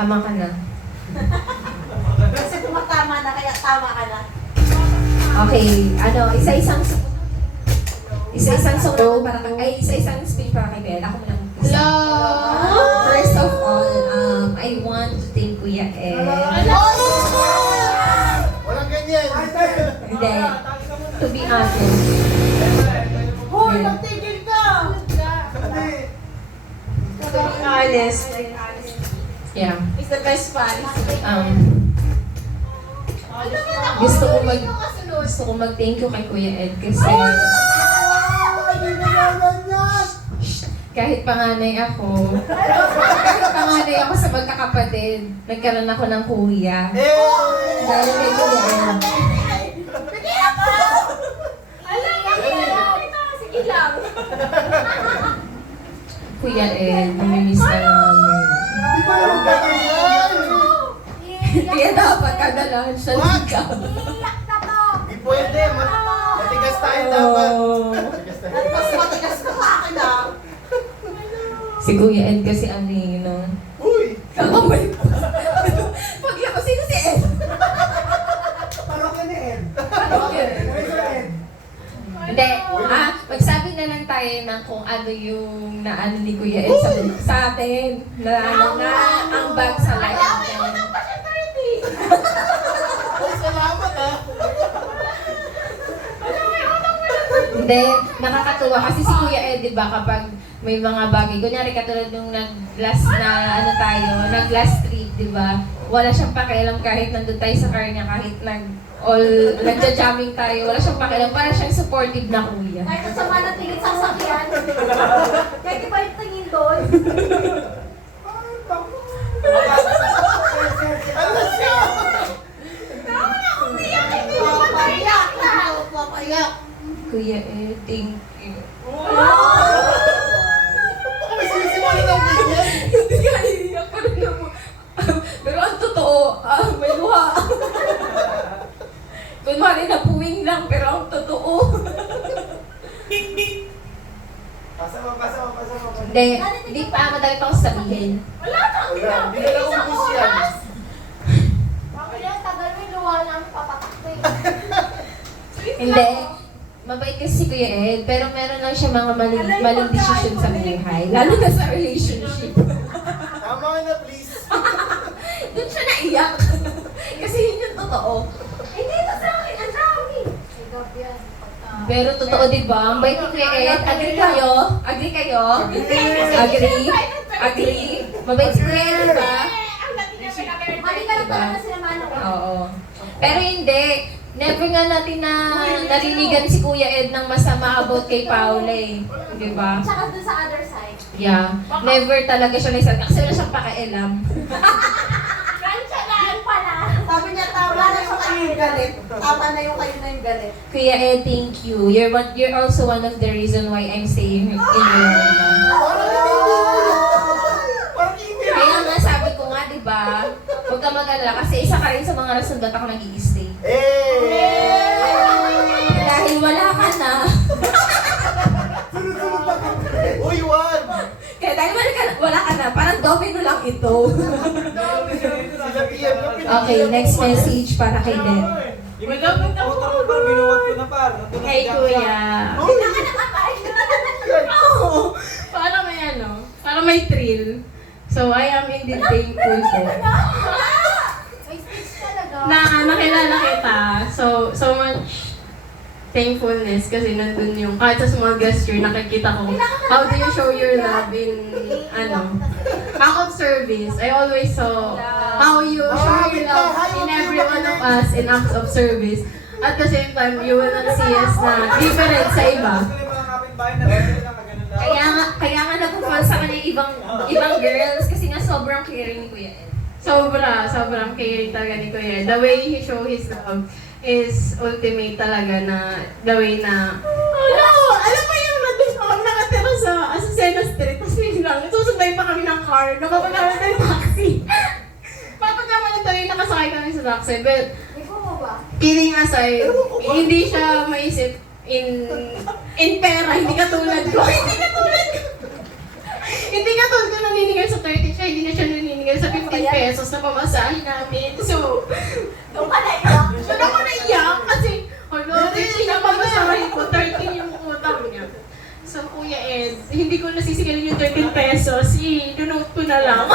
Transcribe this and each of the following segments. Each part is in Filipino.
Tama ka na. Kasi tumatama na, kaya tama ka na. Okay, isa-isang solo para isa-isang speech para kay Bella. Ako muna. Hello! First of all, I want to thank Kuya Ed. Walang ganyan. Hindi. To be honest. Hoy, Yeah. magtigil ka! To be honest. Yeah. It's the best fan. Gusto ko mag-thank you kay Kuya Ed kasi kahit panganay ako sa magkakapatid, nagkaroon ako ng kuya. Dahil kay Kuya Ed. Sige lang. Kuya Ed, namimiss ka namin. Di ba yung ganyan? Kaya dapat kadalahan siya ligaw. Di pwede. Matigas tayo dapat. Matigas tayo. Mas matigas ka sa akin ah. Si Kuya Ed kasi no? Uy! Kakamay pa. Pagla ko, sino si Ed? Parokya ni Ed. Parokya. Ed. Hindi. Magsabi na lang tayo ng kung ano yung naano ni Kuya Ed sa atin. Na ang bag sa life natin. Uy, salamat ah. Hindi, nakakatuwa kasi si Kuya Ed, di ba, kapag may mga bagay, kunyari katulad nung nag-last trip, di ba, wala siyang pakialam kahit nandun tayo sa car niya, kahit nagja-jamming tayo, wala siyang pakialam, para siyang supportive na kuya. Kahit ang sama ng tingin sa sakyan. Kahit iba yung tingin doon. Ano siya? Papayak na! Papayak! Kuya Ed, thank you. Baka may sinisimula ng ganyan. Hindi ka iiyak ko rin naman. Pero ang totoo, may luha. Kunwari napuwing lang, pero ang totoo. Pasa mo. Hindi pa, madali pa ako sabihin. Wala kang Wala, hindi na lang ubus yan. Bakit yan? Tagal mo yung luha namin papatakbo eh. Hindi. Mabait kasi si Kuya Ed, pero meron lang siya mga maling desisyon sa buhay. Lalo na sa relationship. Tama na, please. Doon siya naiyak. Kasi yun yung totoo. Hindi ito sa akin, ang dami. Ay, gabi yan. Pero totoo, di ba? Ang bait ni Kuya Ed. Agree kayo? Agree kayo? Agree? Mabait si Kuya Ed, di ba? Mali ka lang talaga sila Manong. Oo. Pero hindi. Never nga natin naliligan si Kuya Ed ng masama about kay Paula eh. Di ba? Tsaka dun sa other side. Yeah. Never talaga siya nagsasabi. Kasi wala siyang pakialam. Kansya na! Yun pala. Sabi niya, tama na yung kayo yung galit. Tama na yung kayo na yung galit. Kuya Ed, thank you. You're also one of the reason why I'm staying in your life. Parang email. Kaya nga sabi ko nga, di ba? Huwag ka mag-alala kasi isa ka rin sa mga rason ba't ako nag-i-stay. Dahil wala ka na. Sunod-sunod pa kami. Uy, wag! Kaya dahil wala ka na, parang domino lang ito. Sila PM na pinag- Okay, next message para kay Den. Hey, Kuya. Uy! Oo. Para may thrill. So, I am indeed thankful po May speech talaga. na nakilala kita. So much thankfulness kasi nandun yung kahit sa small gesture nakikita ko how do you show your love in act of service. I always saw how you show your love in every one of us in acts of service. At the same time, you will not see us na different sa iba. Kaya nga napupal sa kanya ibang girls kasi nga sobrang caring ni Kuya Ed. Sobrang caring talaga ni Kuya. The way he show his love is ultimate talaga na the way na alam mo yung nandun ako nakatira sa Azucena Street tapos lang, susubay pa kami ng car nakapagkakaroon ng taxi. Papagkamalan tayo nakasakay kami sa taxi but May mo ba? kidding aside, hindi siya maisip in pera, hindi katulad ko. Hindi katulad ko naniningil sa 30 siya, hindi na siya naniningil sa 50 pesos na pamasahe namin. So, Doon ka naiyak. doon ako naiyak kasi, ano, 13 na pamasahe ko, 13 yung utang niya. So, Kuya Ed, hindi ko nasisigalan yung 13 pesos, i-donate ko na lang.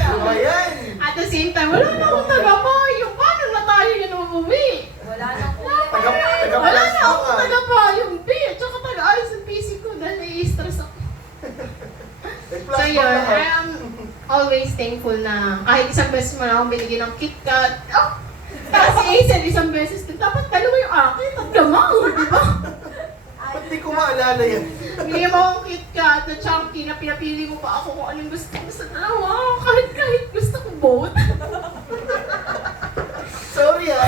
Ano ba yan? At the same time, wala na akong taga-payong. Paano na tayo yun umuwi? Wala nang kuya. Wala na akong taga-payong, B. At saka taga-ayos ang PC ko dahil nai-stress ako. So yun, I am always thankful na kahit isang beses mo na akong binigyan ng KitKat. Oh! Kasi isang beses din, dapat dalawa yung akin, tatlamang, di ba? Ba't di ko maalala yan? Binigyan mo akong KitKat na chunky na pinapili mo pa ako kung anong gusto ko sa dalawa. Kahit gusto ko both. Sorry ah.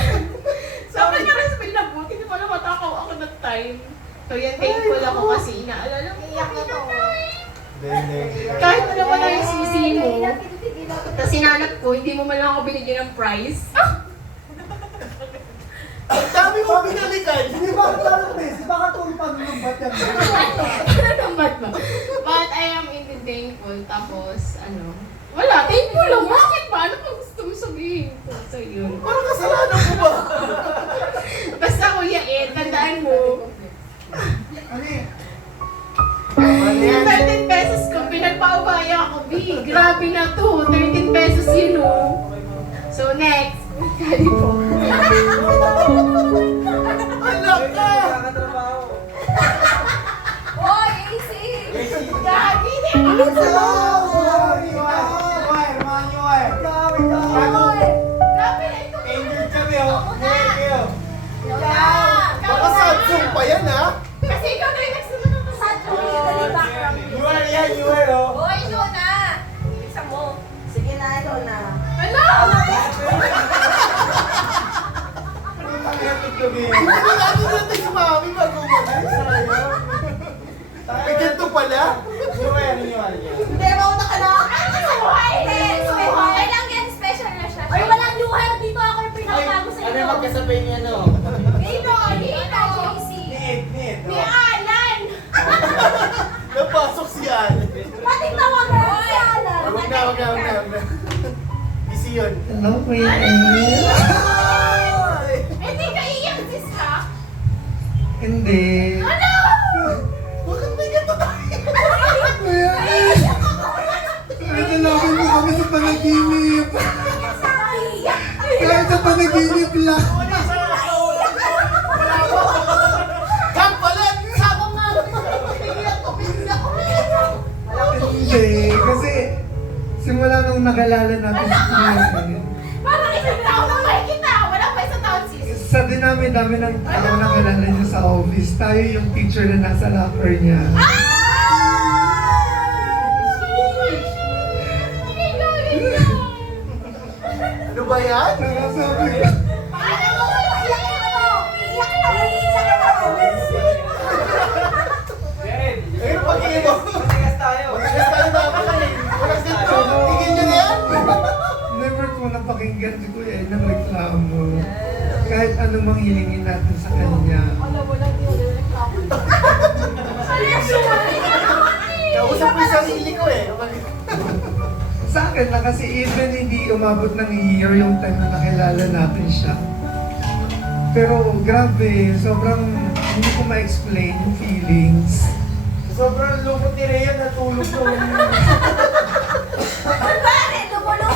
Sabi niya rin sa pinabot, hindi pala matakaw ako that time. So yan, thankful ako kasi inaalala ko. Iyak na to. Kahit na naman na yung sisi mo, tapos sinanap ko, hindi mo man lang ako binigyan ng prize. Ang dami mo binalikan. Hindi ba parang Messi? Baka tulong pa ng bat yan. Ano nang bad ba? But I am indeed thankful. Tapos, wala, thankful lang. Bakit ba? Ano pag gusto mo sabihin ko? So yun. Parang kasalanan ko ba? Basta Kuya Ed, tandaan mo, Ano eh? yung 13 pesos ko, pinagpaubaya ako, B. Grabe na to, 13 pesos yun, oh. So next, kali po. Alam ka! Hoy, AC! Gagi, hindi ako Ano sa Hoy! Grabe na ito. Baka Samsung pa yan ha? Kasi ikaw na yung nagsunod ng Sadyo, usually background. Hoy, Jonah! Isa mo. Sige na, Jonah. Ano? Hindi natin natin si Mami bago umalis. May ganito pala? Hindi, mauna ka na. Hindi, okay lang yan. Special na siya. Ay, walang new hair dito. Ako yung pinakabago sa inyo. magkasabay niya no? Dito, JC. Ni Alan. Napasok si Al. Pati tawagan si Alan. Huwag na. Busy yun. Hello, Kuya Ed. Hindi ka iyak, sis ka? Hindi. Ano? Bakit may ganito tayo? Kuya Ed! Nadalawin mo kami sa panaginip. Kahit sa panaginip lang. Kang palit! Sabong nga. Hindi. Kasi simula nung nakilala natin si Kuya Ed, Parang isang taon na may kita. Wala pa isang taon, sis. sa dinami-dami ng tao na kilala niya sa office, tayo yung picture na nasa locker niya. Ano ba yan? Saka sabi ko, Ayun, pag-iiba. Matigas tayo dapat eh. Walang ganito. Tigil niyo na yan. never ko napakinggan si Kuya Ed ng reklamo. Kahit anong manghilingin natin sa kanya. Kausap ko yung sarili ko eh. Sa akin na kasi even hindi umabot ng year yung time na nakilala natin siya. Pero grabe, sobrang hindi ko ma-explain yung feelings. Sobrang lumot ni Rhea, natulog ko.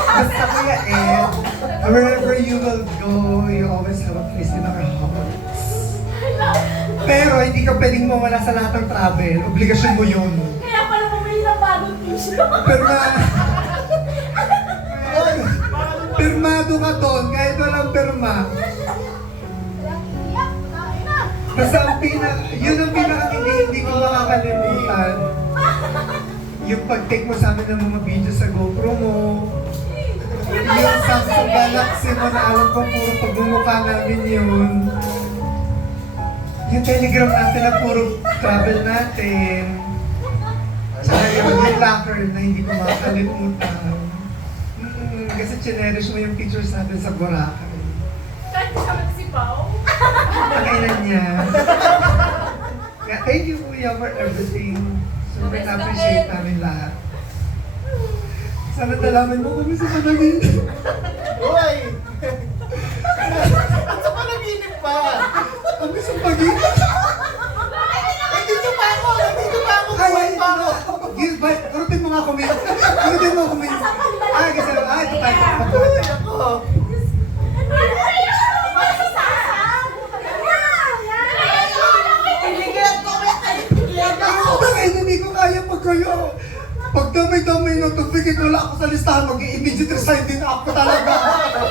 Basta Kuya Ed, wherever you will go, you always have a place in our hearts. Pero hindi ka pwedeng mawala sa lahat ng travel. Obligasyon mo yun. Kaya pala bumili ng bagong tissue. Pirmado ka doon, kahit walang pirma. Basta yun ang hindi ko makakalimutan. Yung pag-take mo sa amin ng mga video sa GoPro mo. Yung Samsung Galaxy mo na alam ko puro pagmumukha namin yun. Yung Telegram natin na puro travel natin. Tsaka yung locker na hindi ko makakalimutan. Kasi chinerish mo yung pictures natin sa Boracay. Kahit kasama si Pao. Pagkailan niya. Kaya thank you Kuya for everything. Super na-appreciate namin lahat. Sana nalaman mo kami sa panaginip. Uy! At sa panaginip pa! Kami sa panaginip. Nandito pa ako! Nandito pa ako! Ay, Buhay pa ako! Gilbert, kurutin mo nga comment. Kurutin mo comment. Ay, kasi, ito tayo. Buhay ako! Ay, hindi ko kaya pag kayo. Pag damay-damay na tubig, wala ako sa listahan, mag-i-immediate resign din ako talaga.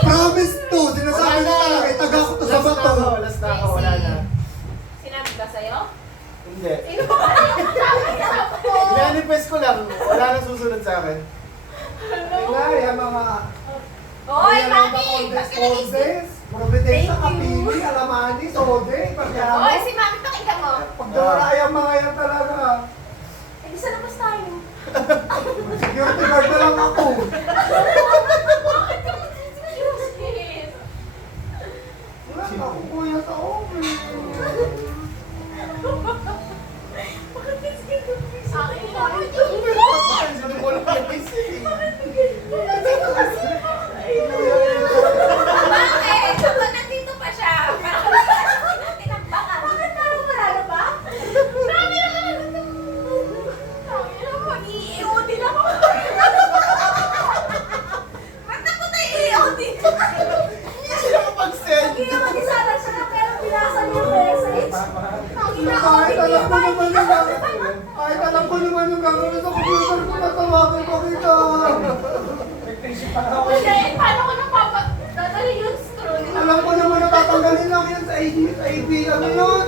Promise to, sinasabi ko talaga, itaga ko to sa bato. Last na ako, wala na. Sinabi ba sa'yo? Hindi. Sino ba kayo sabi sa ako? Manifest ko lang, wala na susunod sa akin. Ay, ang mga... Hoy, Ayan, Mami! mga Ba't ka nag-isip? Oldes, Providensya, Thank you. Kapili, Alamani, Sode, Pagkano. Hoy, si Mami, pakinggan mo. Pag nawala yung mga yan talaga. Eh, di sa labas tayo. Security guard na lang ako. Bakit ka mag-serious? Wala na ako kuya sa office. Bakit ka serious? Akin na ako. Sabi ko lang yung isip. Bakit? Kapag nandito pa siya, parang tinakbakan. Bakit parang wala na ba? Dami na ka na mag-iiyaw din ako. Ba't ako naiiyaw din? Hindi sila kapag-send. Nag-iiyaw din sana siya, pero pinasa niya yung message. Kahit alam ko naman yung gagawin. Kahit alam ko naman yung gagawin sa computer ko, natawagan ko kita. Kasi, paano ko dadali yung straw? Alam ko naman natatanggalin lang yan sa AB. Ano yun?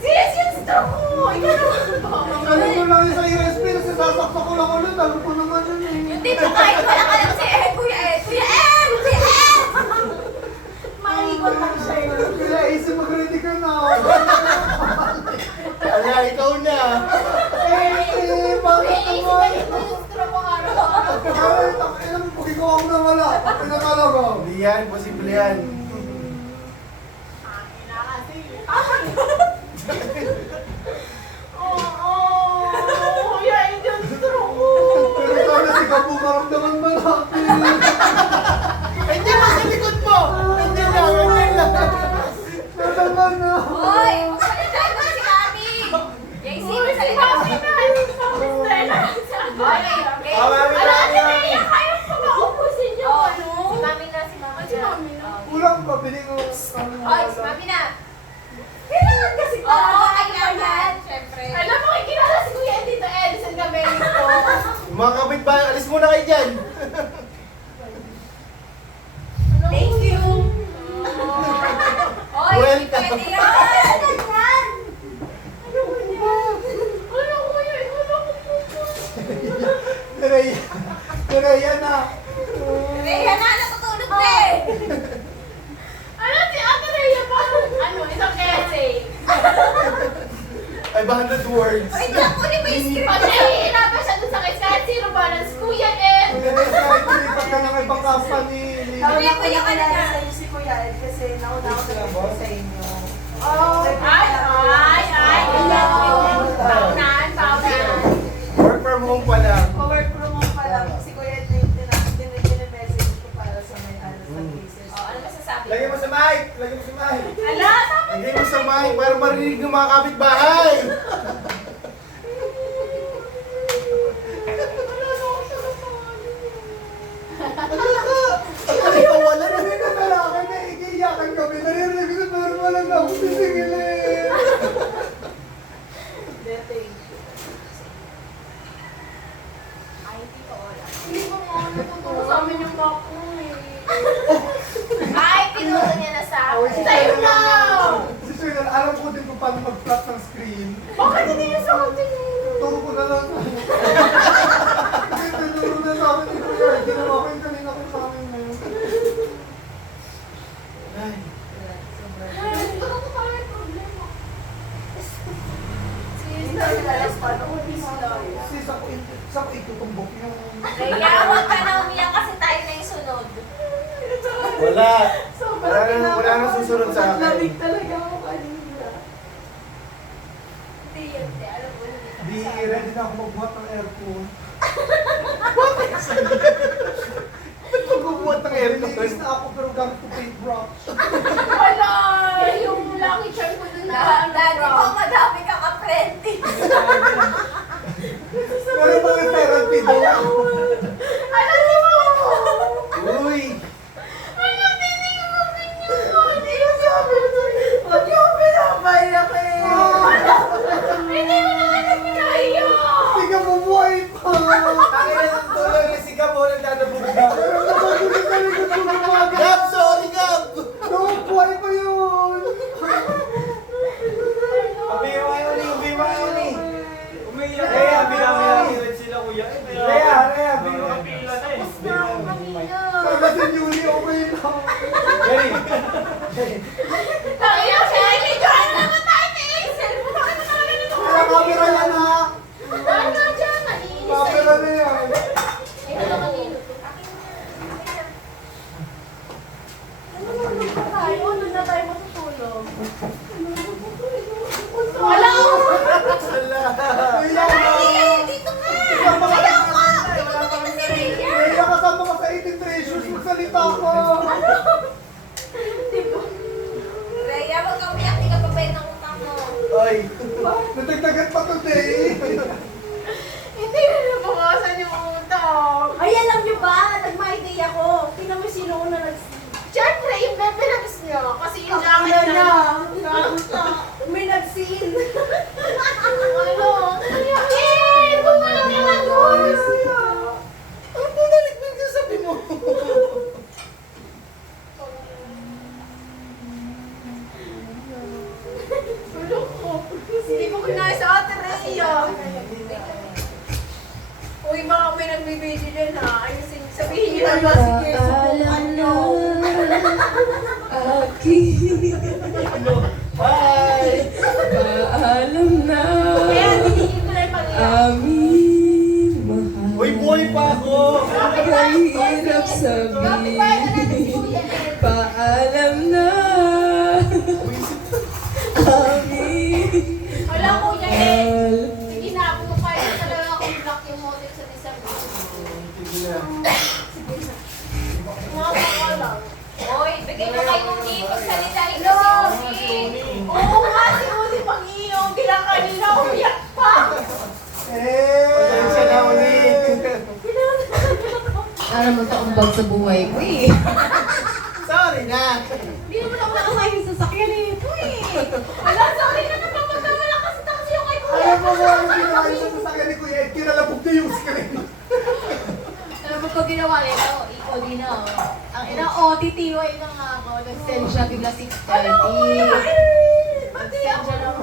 Sis, yung straw ko! Ikaw naman. Galing ko lang yun sa USB, kasi sasaksak ko lang ulit. Alam ko naman yun eh. Yung tipo kahit walang alam si Kuya Ed. Kuya Ed! Kuya Ed! Maiikot lang siya yun. Kaya isip mag-ready ka na. Kaya ikaw na. Eh, bakit naman? Yung straw ko araw-araw. Ay, takinan mo, pag ikaw ang nawala. Pinakala ko. Hindi yan, posible yan. Kuya Ed, yung straw ko. Pero sana si Kapu maramdaman malaki. Hindi mo sa likod mo! Hindi lang, hindi lang. Nataman na. Hoy! Magsalita mo si Mami! JC, magsalita mo si Mami! Okay. Oh, Mami, Ala, Mami, si Mami. Maya, kaya ko maupusin niyo. Si Mami na, si Mami na. Kulang pa, piling ko. Hoy, si Mami na. Kailangan kasi Oo, kailangan. Siyempre. Alam mo, ikilala si Kuya dito, Edison Gabelli ko. Mga kapitbahay, alis muna kayo dyan. Thank you. Hoy, Welcome. pwede yan. Ganyan. Ano, Kuya? Ikaw na Tereya na. Rhea na, natutulog na eh. Ano si Ate Rhea parang, isang essay. 500 words. Wait lang, kunin mo yung script. Pag nahihirapan siya dun sa kahit zero balance, Kuya Ed. Pag ka ng ibang company. Kuya, kuya ka na. si Kuya Ed kasi nauna ako nag-report sa inyo. Ay, ganyan. Paunan. Work from home pa lang. Work from home pa lang. Si Kuya Ed din-message ko para sa may sa cases. Ano masasabi? Lagay mo sa mic! Lagay mo sa mic! Ala, sabi Lagay mo sa mic para marinig ng mga kapitbahay! Ay, wala na. Hindi ka talaga na igiyakan kami. Naririnig ko pero wala na akong sisingilin. hindi ko nga natuturo sa amin yung map mo eh. Ay, tinuro niya na sa akin. Sa'yo na! Si Suyan, alam ko din kung paano mag-plot ng screen. Bakit hindi niya sa akin tinuro? Turo ko na lang. Kasi tinuro na sa akin ni Kuya. Ginawa ko yung kanina ko sa akin na yun. Ay, Gusto ko pa may problema. Sis, ako itutumbok yung... Kaya huwag ka na umiyak kasi tayo na yung sunod. wala. Wala na susunod sa akin. Nabig talaga ako kanina. Hindi yan, hindi. Alam mo, hindi ka Di kasama. ready na ako magbuhat ng aircon. Eden Treasures, magsalita ko. Rhea, wag kang umiyak, di ka pabayad ng utang mo. Ay. Natagdagan pa today. Hindi na nabawasan yung utang. Ay, alam niyo ba? Nag-my day ako. Tingnan mo sino una Siyempre, yung bebelags niya. Kasi yung Ang jacket na. niya. May nag-scene. Ano? Eh, bumalik naman doon. Ang bumalik mo yung sabi mo. Tulog ko. Hindi ko kinaya sa ate Rhea. Uy, baka may nagbibideo dyan ha. Ayusin, sabihin niyo na ba si Keso kung ano. Bye! Paalam na Kaya binigyan ko na yung pag-iyak. aming mahal. Uy, boy pa ako! Kahirap sabihin. Paalam na aming Wala ko niya eh. mahal. Sige na, kung kaya na talaga akong block yung model sa December. Sige na. Mga lang. Oy, bigay mo kay Uni. Pagsalitain No! mo si Uni. Oo nga, si Uli Pangino. Bilang kanina, umiyak pa. Pasensya na ulit. Para mo akong bag sa buhay ko eh. Sorry na. Hindi naman ako nakasahing sa sakyan eh. Ito eh. Wala, sorry na naman. Magkamala kasi taxi yung kay Kuya. Alam mo ba ang ginawa niya sa sasakyan ni Kuya Ed? Kinalabog niya yung screen. Alam mo pag ginawa nito, ikaw din na. Ang ina, OTTY na nga ako. Nag-send siya bigla 6:30. Nag-send siya ng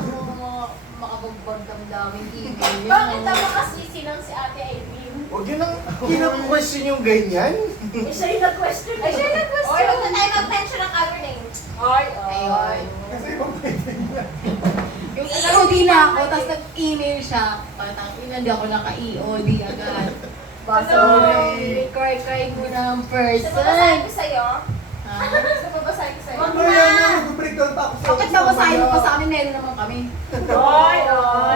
makabagbag damdaming email. Bakit naman kasi silang si Ate Aileen? Huwag yun ang kina-question yung ganyan. Eh, siya yung nag-question. Ay, siya yung nag-question. Oy, huwag na tayo mag-mention ng other names. Ay, ayun. Kasi ibang pwede niya. Yung nag-OD na ako, tapos nag-email siya. Parang hindi ako naka-EOD agad. Basta cry mo ng Sa person. babasahin ko sa'yo. Ha? Sa babasahin ko sa'yo. Wag mo yan, mag-breakdown pa ako sa Bakit babasahin mo pa sa amin? Meron naman kami. Oy,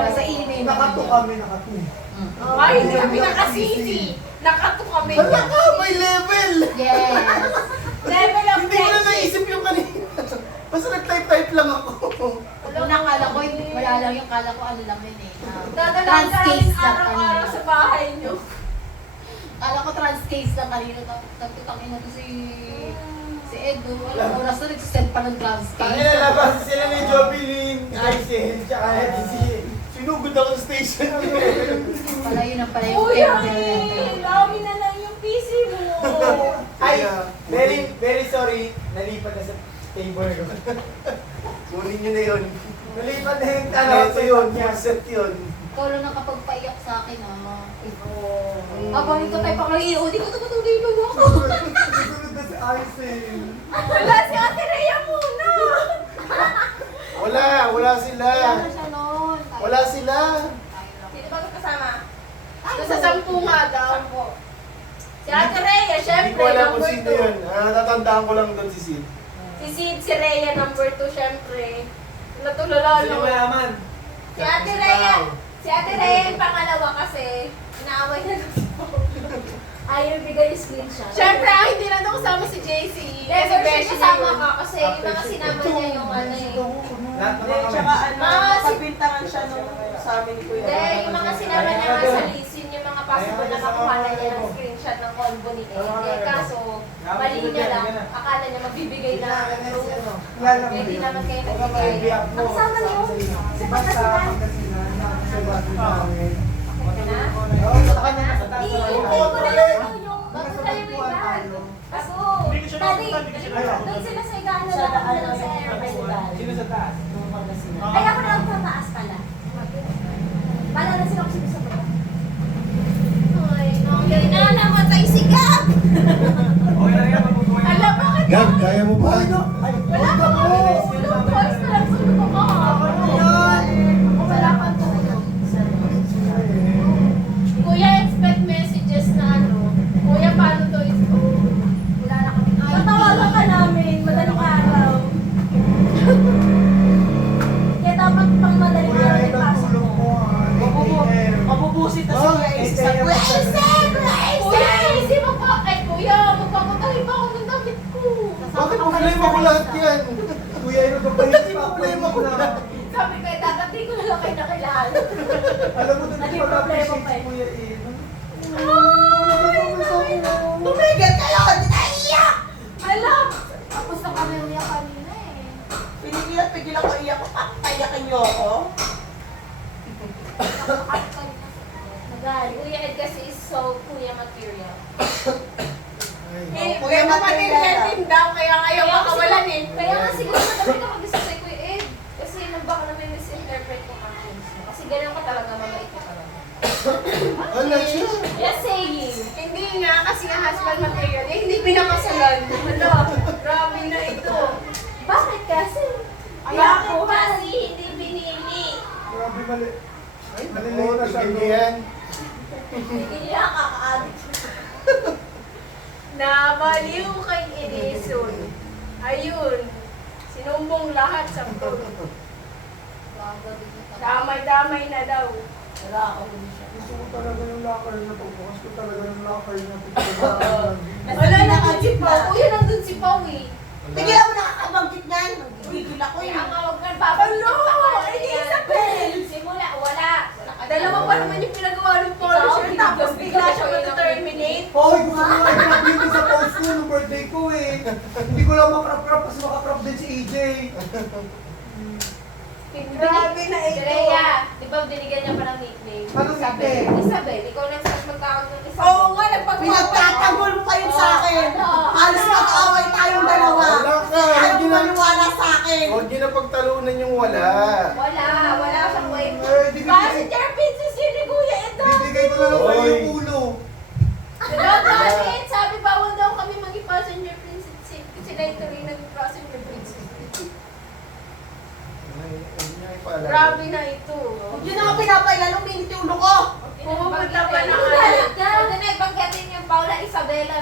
Sa email. Nakato kami, nakato. Ay, hindi kami nakasisi. Nakato kami. Hala ka, may level! Yes. Level of Hindi ko na friendship. naisip yung kanina. Basta nag-type-type lang ako. Una kala ko, wala lang yung kala ko ano lang yun eh. Dadalagan Transcase lang araw-araw kanina. sa bahay niyo. Kala ko transcase lang kanina. Nagtutangin na to si Edo. Walang oras na nagsisend pa ng Ang transcase. ilalabas sila ni Joby, ni Tyson, tsaka si... Sinugod ako sa station. Pala yun ang pala yung Uy, temple. lami na lang yung PC mo. Ay, very sorry. Nalipat na sa table ko. Kunin nyo na yun. Nalipat na yung Ito yun, set yun. Ikaw lang nakapagpaiyak sa akin ah. Habang ito tayo pa lang EOD ko, tumutugay lang ako. Susunod na si Arsen. Wala si Ate Rhea muna. Wala sila. Wala na siya noon. Wala sila. Sino ba kasama? Nasa 10 nga daw. Si Ate Rhea, Hindi syempre, ko alam kung number sino 2. yun. Natatandaan ko lang doon si Sid. Si Sid, si Rhea, number 2, syempre. Natulala Sino lang. mayaman? Si Ate Rhea yung pangalawa kasi inaaway na lang. Ayaw bigay yung screenshot. Siyempre, hindi na doon kasama si JC. Never siya kasama ka kasi yung mga sinama niya yung ano eh. Lahat Hindi, tsaka ano, Mga si- pagbintangan siya nung sa amin ni Kuya. Hindi, yung mga sinama niya nga sa list, yun yung mga possible na makuha na niya ng screenshot ng convo ni Ed. Eh, kaso, mali niya lang. Akala niya magbibigay na eh, di naman kayo nagbigay. Ang sama niyo, si Pangasinan. Okay na? Iintay ko na lang yung bago tayo may bag. Kaso, dali, doon sila sa igana lang ako na lang sa festival. Sino sa taas? Ay, ako na lang sa taas pala. Pala na sila kasi sa baba. Ay, nangyay na namatay si Gab! Alam, bakit? Gab, kaya mo pa? Wala ka mo! Yung voice na lang sa ko kahapon. Wala pa talaga. Kuya, expect messages na ano. lahat yan. Kuya, ano ba pa Hindi problema ko na. Sabi ko, dapat di ko na lang kayo nakilala. Alam mo, doon Naging ko problema pag-appreciate pa eh. si Kuya eh. Tumigil kayo! Hindi na iiyak! Alam! Tapos na kami umiyak kanina eh. Pinigilan ko iyak ko. Papayakin niyo ako. Nagal. Kuya Ed kasi is so kuya material. Eh, Kuya Matilda daw, kaya ayaw makawalan eh. Kaya nga siguro madami ka mag-isa sa Kuya Ed. Kasi nang baka naman misinterpret yung actions mo. Kasi ganyan ka talaga, mabait ka talaga. Wala siya. Just saying. Hindi nga, kasi nga husband material. Eh, hindi pinakasalan. Hala, grabe na ito. Bakit kasi? Bakit Ako kasi hindi binili. Grabe mali. Ano Malilate na siya. tigil yan. Binili ka kakaadit. Nabaliw kay Edison. Ayun, sinumbong lahat sa pro. Damay-damay na daw. Wala ako din siya. Gusto ko talaga yung locker na to. Bukas ko talaga yung locker na to. Wala na kang si Pao. Kuya, nandun si Pao eh. Tigilan mo nakakabanggit niyan. Gigil ako Kaya eh. nga huwag ka babalik. Hello! Eh, Isabel! Simula, wala. Dalawa pa naman yung pinagawa ng polo shirt, tapos bigla siya mag-terminate. Hoy, gusto ko nga i-crop dito sa post ko nung birthday ko eh. Hindi ko lang makrap-crap kasi makakrap din si AJ. Grabe na ito. Rhea, di ba binigyan niya pa ng nickname? Anong Isabel. nickname? Isabel, ikaw nang magkakaroon ng Isabel. Oo nga, nagpagpapalala. Pinagtatanggol mo kayo sa akin. Halos mag-away tayong dalawa. Wala ka. Ayaw Huwag mo niyo na, maniwala sa akin. huwag niyo na pagtalunan yung wala. Wala siyang way. Eh, di Passenger princess yun ni Kuya Ed. bibigay ko na lang kayo Hoy. yung ulo. Nagagalit. Sabi, bawal daw kami maging passenger princess. Sila ito rin naging passenger princess. Huwag niyo ipaalala. Grabe na ito. Huwag yun ako pinapailan, uminit yung ulo ko. Pumupunta pa na Huwag na ibanggatin yung Paula Isabela.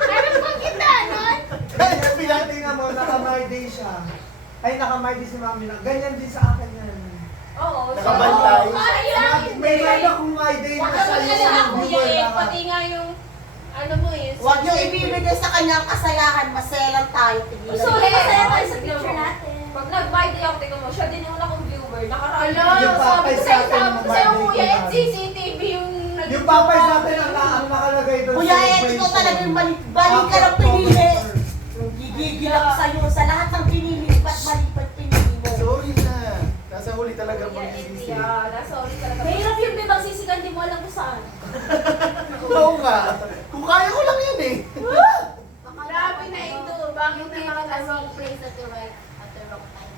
Ano bang kita nun? Kaya tingnan mo, naka-my day siya. Ay, naka-my day si Mami na. Ganyan din sa akin yan. Oo. Nakabantay. Parang yun. May live akong my day na Huwag sa ka iyo mag-alala, ng Kuya viewer eh, lahat. pati nga yung, ano mo eh. Huwag niyo ibibigay sa kanya ang kasayahan. Maselang tayo. Tigilan So, niyo. masaya tayo sa picture natin. Pag nag-buy day ako, tingnan mo, siya din yung una kong viewer. Nakaraan. Ano, Yung sabi papay ko sa sa'yo, atin sabi ng ko sa'yo, birthday Kuya ko Ed, na. CCTV yung Yung papay sa atin ang nakalagay doon. Kuya Ed, ikaw talaga yung balik ka ng pinili. Gigigil ako sa'yo sa lahat ng pinili. Ba't balik pinili mo? Sorry na. Nasa huli talaga Kuya Ed, magsisisi. sorry talaga. Mahirap yung bibang sisikan, di mo alam kung saan. Oo nga. Kung kaya ko lang yun eh. Grabe na ito. Bakit You na came at the mga wrong place at the right at the wrong time.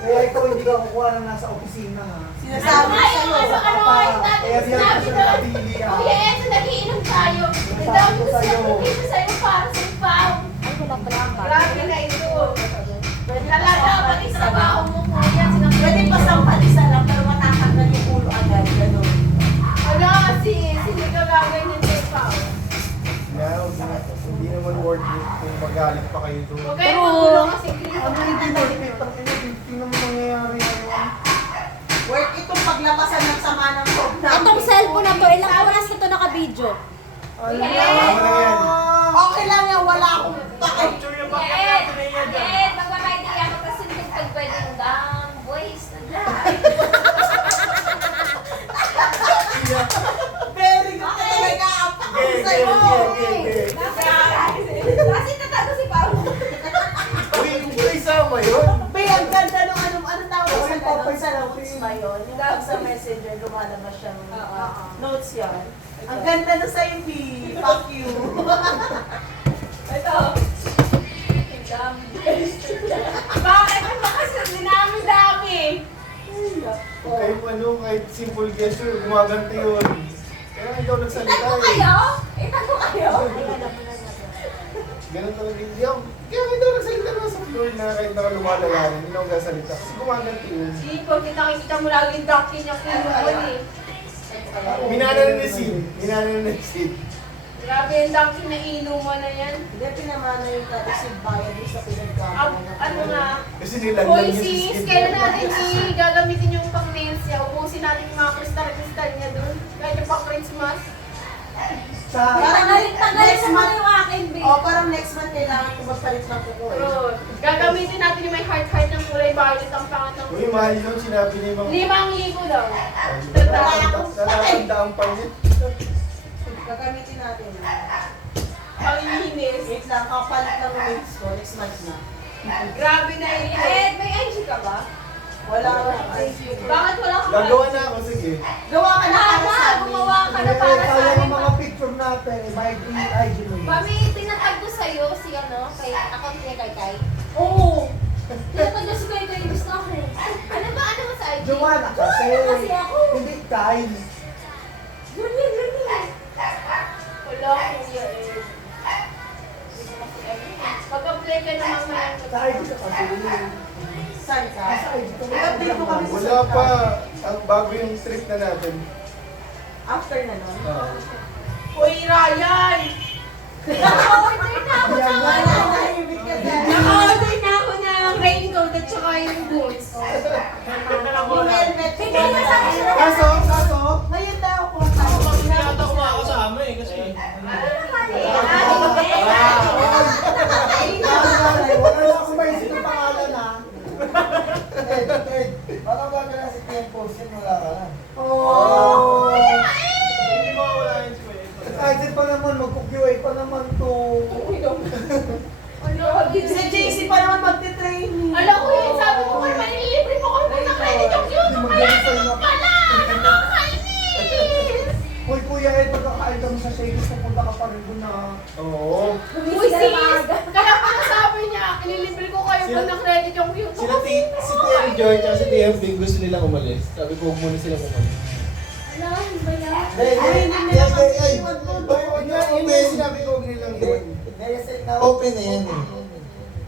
Kaya ikaw hindi ka kukuha ng nasa opisina ha. Sinasabi ko sa'yo. Area ka sa nakabili ha. Kuya Ed, so nagiinom tayo. Sabi Ito, ko sa'yo. dito sa'yo para sa pao. Ay, wala pala ang Grabe na ito. Talaga, pati trabaho mo, kuya. Pwede pa sampalisa lang, pero matatanggal yung ulo agad. Ganun. Ala, hindi ka gaganyan sa Pao. Yeah, hindi naman worth it kung magalit pa kayo doon. Huwag kayo magulo kasi Ano hindi worth it? Ang tingnan mo nangyayari ngayon. Worth itong paglabasan ng sama ng loob namin. Itong cellphone na to, ilang oras na to naka-video? Ano Yes. Tama na yan. Okay lang yan, wala akong pake. Kuya Ed, magbabay day ako, tapos hindi pagpwedeng boys na lahat. Very good talaga. Apak ako sa'yo. Kasi tatago si Pao. Uy, kung ko isama yun. Be, ang ganda nung ano tawag sa ganun sa notes ba yun? Yung tawag sa messenger, lumalabas siyang notes yan. Ang ganda na sa'yo, B. Fuck you. Ito. Bakit ang lakas ng dinami-dami? Kahit simple gesture, gumaganti yun. Kaya ikaw nagsalita Itago eh. kayo? Itago kayo? Ganun talaga. Hindi ako, kaya ikaw nagsalita naman sa floor na kahit nakalumalayanan, hindi ako gasalita. Kasi gumaganti yun. Sige, kita mo lagi yung ducky niya kinukuha eh. Minana na ni Sid. Minana na ni Sid. Grabe yung ducky na inuman na yan. Hindi, pinamana yung receive bayad yung sa pinagkama. Ano nga? Kasi nilang Hoy lang yung sis, skin. kailan natin gagamitin yung pang nails niya? Ubusin natin yung mga kristal-kristal niya dun. Kahit yung pang Christmas. Parang Tanggalin next mo month, na yung akin, babe. oh, parang next month kailangan ko magpalit ng kuko eh. Bro, gagamitin natin yung may heart-heart ng kulay violet ang pangat ng Uy, mahal yun, sinabi ni Mang. 5,000 daw. Tatandaan pa yun. Gagamitin natin. Ang inis. Wait lang, kapalit lang ng waves ko, next month na. Grabe na inis. Eh, may IG ka ba? Wala na. Bakit wala kang Gagawa na ako, sige. Gawa ka na para sa Tama, amin. gumawa ka na para sa amin. mga picture natin, may IG mo yun. Mami, tinatag ko sa'yo si kay account niya kay. Oo. Tinatag ko si kay gusto ko. Ano mo sa IG? Joanna kasi. Kasi ako. Hindi Kyle. Ganyan. Wala, kuya eh. Pag-apply ka na mamaya. Sa IG ka kasi. Saan ka? Sa IG ka. I-update mo kami sa Wala pa. Ang bago yung trip na natin. After na nun. Uy, Ryan! Naka-order na ako Yan sa na. Nahimik ka dyan. Naka-order na ako ng raincoat at saka yung boots. Yung helmet. Bigay na sa akin sila. Kaso. Ngayon daw po tayo. Pinata ko makakasama eh kasi Wala na akong maisip ng pangalan ha. Baka ba ka na si Tempo, simula ka na. Oh. hindi mawawala yun si Kuya. Excited pa naman, mag-QA pa naman to. Si JC pa naman magte-training. Alam ko yun, sabi ko kayo, manilibre mo kami ng credit yung YouTube. Wala naman pala! Nakakainis! Hoy Kuya Ed, magkakain kami sa Shakey's, pupunta ka pa rin doon na. Oo. Uy, sis! Kaya pala sabi niya, ililibre ko kayo Sila- ng credit yung YouTube. Si TM George at si TM Bing gusto nilang umalis. Sabi ko, huwag muna silang umalis. Wala, hindi ba yan? Yun na yung sinabi ko, huwag nilang iwan. Open na yan eh.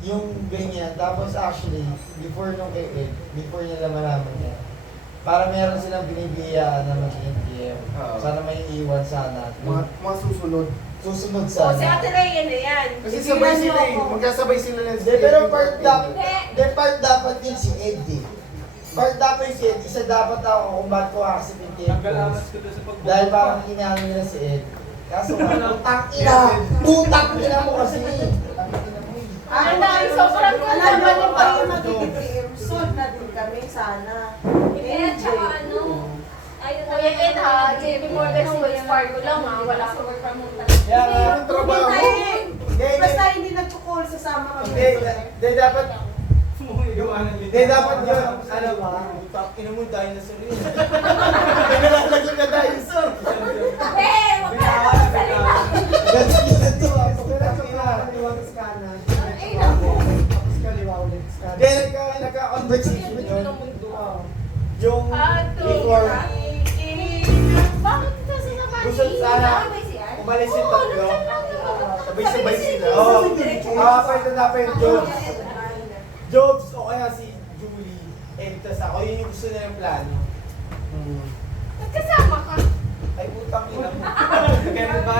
Yung ganyan. Tapos actually, before nung kay Ed, before nila malaman niya, para meron silang binibiyaan na mag-NPM. Oo. Sana may iwan sana. Mga susunod. Susunod O, si sana. Ate Rhea na yan. Kasi sabay sila eh. Magkasabay sila ng Hindi, pero part dapat yun si Ed eh. Part dapat yun si Ed. Isa dapat ako kung ba't ko accept yung TM Nagkalamas post. ko doon sa pagbubukas. Dahil parang inaano nila si Ed. Kaso putang ina! Putang ina mo kasi! Ang dami, sobrang Alam mo ganda yung mo pa yung magiging sold na din kami sana. Eh, tsaka ano, ayun na yung Ed ha, JP Morgan ng Wells Fargo lang ha, wala sa work from home talaga. Ang trabaho. Basta hindi nagkukul, sasama kami. Hindi, dapat Sumuhigawanan din. Hindi, dapat yun. Ano ba? Ina mo, dinosaur yun. Pinalalagyan ka dinosaur. Eh, wag ka na magsalita. Ganun yun to. Kaliwa sa kanan. Ay, naku. Tapos kaliwa ulit sa kanan. Kaya nagka-conversation yun. Yung Ato, before, Bakit kasi naman Gusto sana may CR? umalis yung Oo, tatlo. nagtatlo. Sabay-sabay sila. Oo. Pwede na pa yung Jobs. Jobs o kaya si Julie. And tas ako, yun yung gusto nilang plano. Nagkasama ka. Ay, utang ina mo. Ganun ba?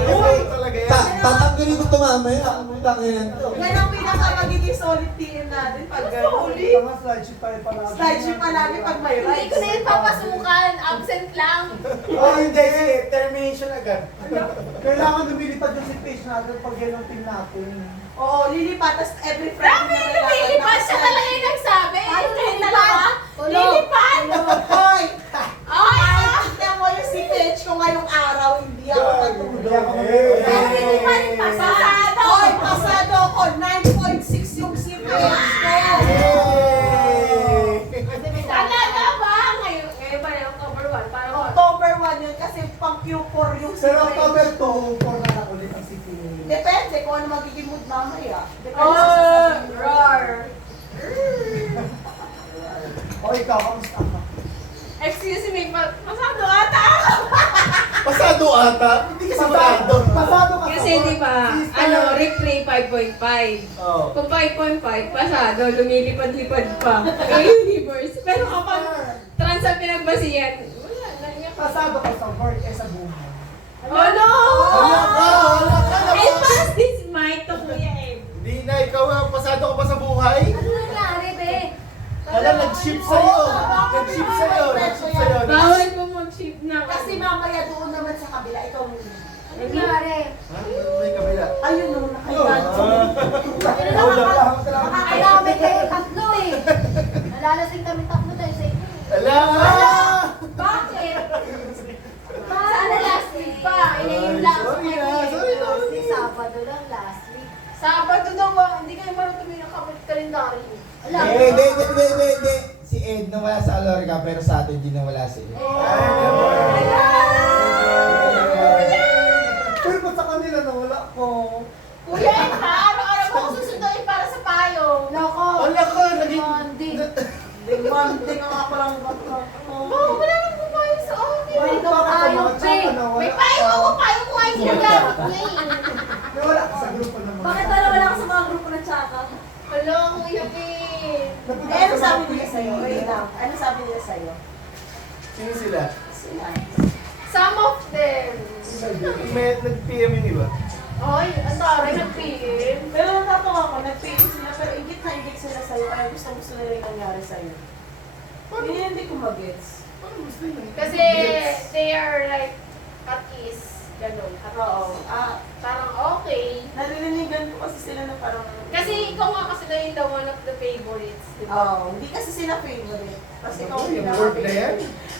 Uy, talaga yan. Tatanggalin ko ito mamaya. Putang ina to. Yan ang pinaka magiging solid team natin pag gano'n. Tama, slide sheet tayo pala. Slide sheet pa namin pag may Hindi rights. ko na yun papasukan. Absent lang. Oh, hindi. Termination agad. Kailangan lumilipad yung si page natin pag yan ang team natin. Oo, lilipat. Tapos every Grabe Friday yung lumilipad. Siya talaga yung nagsabi. Paano Kayo lilipad? dalawa? Lilipad! Hoy! Ay! Tignan mo yung si Page ko ngayong araw, hindi ako natulog. Pero hindi pa rin pasado. Hoy, pasado ako. 9.6 yung si Page ko. Talaga ba? Ngayon ba yung October 1? Parang October 1 yun kasi pang Q4 yung si Pero Page. October 2, 4 na lang ulit ang city. Depende kung ano magiging mood mamaya. Depende Oh, sa sasabihin. roar. O ikaw, kamusta ka? Excuse me, pasado ata ako. Pasado ata. Hindi ka pasado. Pasado ka Kasi di ba, ano, replay 5.5. Oo. Kung 5.5, pasado, lumilipad-lipad pa. Ang universe. Pero kapag trans ang pinagbasihan, wala, naiyak ka. Pasado ka sa work eh sa buhay. Ano? Wala ka I naman. pass this mic to Kuya Ed. Hindi na, ikaw ang pasado ka pa sa buhay. Ano nangyari, be? Wala, nag-ship sa'yo. Nag-ship sa'yo. Nag-ship sa'yo. Bawal ko mag-ship na. Kasi mamaya doon naman sa kabila, ikaw muna. Nangyari. May kabila. Ayun no, nakailan. Nakakailangan kayo tatlo eh. Nalalasing kami tatlo tayo sa inyo. Ala! Bakit? Sana last week pa. Inayin lang. Sorry na, sorry na. Last week, Sabado lang last week. Sabado daw, hindi kayo marunong ng kalendaryo. Wala. Hindi. Si Ed nawala sa Alorga, pero sa atin di nawala si Ed. Pero ba't sa kanila nawala ko? Kuya, araw-araw mo ako susunduin para sa payo. Loko. Wala ka, naging... Monday. Hindi nga ako lang Oo, wala nang pumayo sa akin. May ikaw ayaw, babe. May payo ako, payo ko ay Ginagamit sila. niya eh. Nawala ka sa grupo naman. Bakit wala ka sa mga grupo ng tsaka? Hala, ang iyak eh. Eh, ano sabi nila sa'yo? Wait lang. Ano sabi nila sa'yo? Sino sila? Sila. Some of them. May nag-PM yung iba. Ay, ang taray ng PM. Pero natatawa ko, nag-pay sila, pero ingit na ingit sila sa'yo, kaya gusto nila yung nangyari sa'yo. Yun hindi ko mag-gets. Kasi they are like at ease. Ganun. Oo. Parang okay. Naririnig ko kasi sila na parang... Kasi ikaw nga kasi na yung the one of the favorites. Di ba? Oo, hindi kasi sila favorite. Kasi ikaw Yung pinaka- word na yan?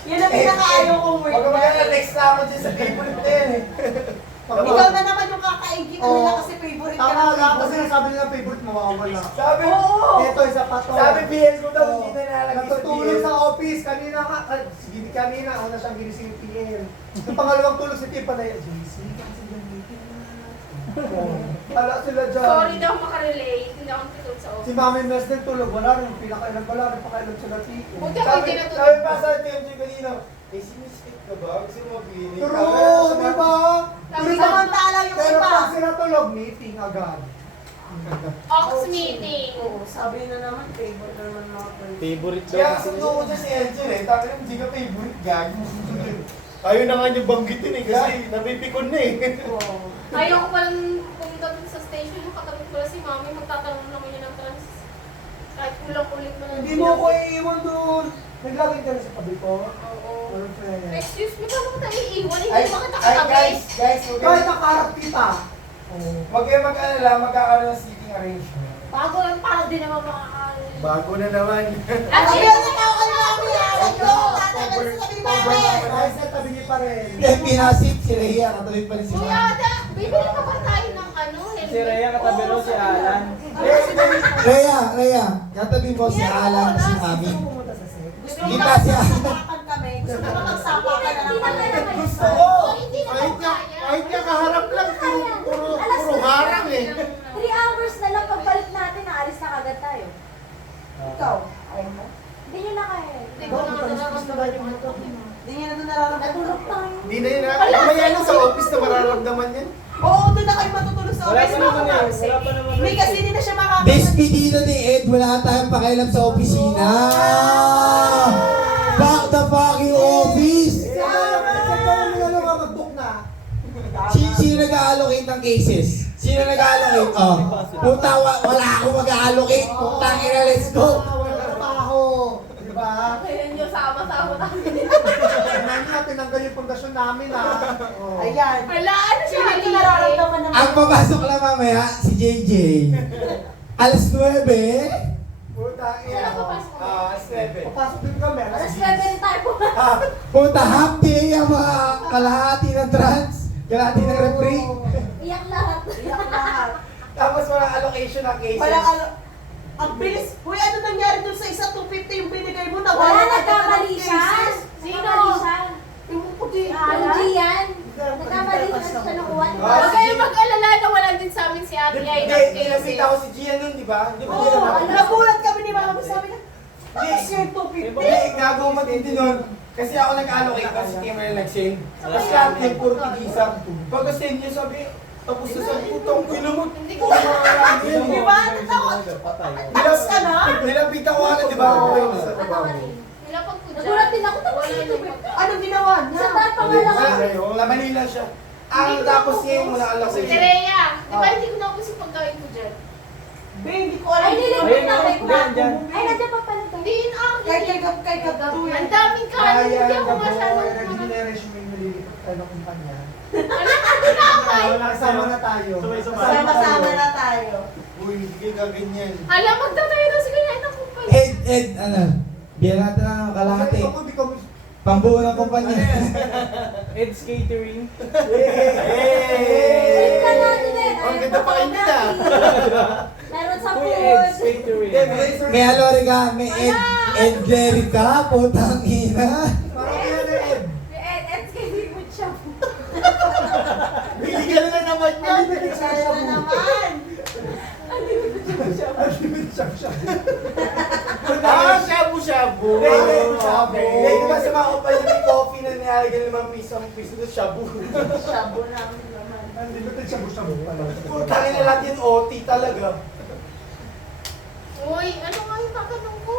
Yan ang pinaka-ayaw kong word. Huwag ka magkaka-text na ako dyan sa favorite na yan eh. Ikaw na naman yung kakaingit nila kasi favorite ka Tama ng lang, kasi favorite. sabi nila favorite mawawala. Sabi, Ito, isa pa to. sabi PS ko daw, Oo. hindi na nalagay sa Natutulog PS. sa office. Kanina ka, kanina ako na siyang ginising yung PM. Yung pangalawang tulog si PM pa na yun. JC, kasi yung meeting na. Wala sila dyan. Sorry daw makarelate. Hindi ako natutulog sa Si office. Mami Mes din tulog. Wala rin. Pinakailan wala rin. Pakailan sila PM. Buti ako hindi natutulog. Sabi pa sa TMJ kanina, eh, siniskip ka ba? Gusto mo mag-clinic? True, di ba? Pero samantala yung Pero iba. pag sila tulog, meeting agad. Ox meeting. Oo, sabi na naman, favorite na naman mga friends. Favorite daw. Kaya sundo ko dyan si Angel eh. Tapos hindi ka favorite gag. Ayaw na nga niya banggitin eh kasi napipikon na eh. Oo. Ayaw ko palang pumunta dun sa station. Yung katabi ko pala si Mami. Magtatanong naman yun ng trans. Kahit ulang-ulit mo na. Hindi mo ko iiwan doon. Naglagay ka na sa tabi ko. Oo. Perfect. Excuse me, paano ko tayo iiwan? Hindi Ay, naman kita ay katabi. guys, huwag Kahit kayo- nakaharap kita. huwag kayo mag-alala, magkakaroon ng seating arrangement. Bago lang para din naman makakain. Bago na naman. At Sabi yun, na tao ka na namin, awan nyo! Tatagal sa sabi namin! Kahit sa tabi niya pa rin. Hindi, pinasip si Rhea, katabi pa rin si Kuya Mami. Ada, bibili ka ba tayo ng ano? helmet? Si Rhea katabi rin si Alan. Rhea, katabi mo si Alan at si Mami. Pumunta sa set. Gusto Hindi mo pa siya. magsasapakan kami? Gusto mo magsapakan na Hindi na kaya naman? naman. Gusto ko! Hindi na Kahit niya, kaya. kahit niya kaharap lang, puro harang eh. 3 hours na lang pagbalik natin, naalis na agad tayo. Ikaw, ayaw mo? Hindi nyo na kaya. Hindi ko na nararamdaman yung ano. Hindi niya na doon nararamdaman. Natulog tayo. Hindi na yun ha. Mamaya lang sa office na mararamdaman yan. Oo, doon na kayo matutulog sa Wala office. pa naman eh. Wala pa naman. Hindi kasi hindi na siya makakasal. Despedido ni Ed, wala tayong pakialam sa opisina. Back the fucking office! Mag-book na. Sino nag-allocate ng cases? Sino nag-allocate? Oh. Puta, wala akong mag-allocate. Puta, ina, let's go. Wala trabaho. Di ba? Kaya nyo sama-sama tayo. Namin tinanggal yung pundasyon namin ha. Oh. Ayan. Wala, ano siya? Hindi ko nararamdaman naman. Ang papasok lang mamaya, si JJ. Alas 9. Puta, Wala pa pasok. Seven. Papasok din kami. Alas 7 tayo po. Puta, half day ang mga kalahati ng trans. Kalahati ng referee. Iyak lahat. Iyak lahat. Tapos walang allocation ng cases. Walang ano. Ang bilis. Uy, ano nangyari dun sa isa 250 yung binigay mo? Wala, nagkamali siya. Sino? Nagkamali siya. Yung puti. Yung Gian. Nagkamali siya sa nakuha. Huwag kayo mag-alala na wala din sa amin si Ate Ay ng Hindi, nakita ko si Gian nun, di ba? Di ba Oo, Gian? nagulat kami ni Mama. Sabi na, bakit siya yung 250? Hindi, gago matindi nun. Kasi ako nag-allocate kasi camera nag-send. Tapos lahat yung Portugisa. Pagka-send niya sabi, tapos sa sabi, putang ina mo. Hindi ko Di ba? Natakot. Tapos ka na? Nilapit ako agad, di ba? Ako kayo sa trabaho. Nilapag ko dyan. Nagulat din ako, tapos Wala ito. na yung Anong ginawa Sa niya? tayo pa Hindi, nga wala lang. kayo. Lamanila siya. Ang tapos ngayon, wala Si allocation. Rhea, di ba hindi ko naubos yung pagkain mo dyan? Be, hindi ko alam. Ay, nilipot Ayun, na ayun, tayo. ayun, dyan. Ay, nandiyan pa pala tayo. Hindi yun ang Kay Gabtu yan. Ang daming kanin, hindi ako masyadong Regeneration may nililipot tayo ng kumpanya. Alam ka na! Kasama na tayo. Sama-sama na tayo. Uy, hindi kayo gaganyan. Alam, magtatayo daw si Kuya Ed ng kumpanya. Ed, ano? Bigyan natin ng kalahati. Ako, di ko Pambuo ng kumpanya. Ed's Catering. Balik ka natin eh. Ang ganda pa kayo nila. Meron sa Kuya food. Ed's Catering. May alori ka, may Ed Jerry ka, putang ina. Parang yan eh, Ed. Ed's Catering with siya. Bigyan na naman yan. Kaya na naman. Ultimate shop. Shabu-shabu. Shabu. Hindi ba sa mga kumpanya may coffee na nilalagyan ng piso ang piso na shabu. Shabu namin naman. Unlimited shabu-shabu pala. Putang ina lahat yung OT talaga. Uy, ano nga yung tatanong ko?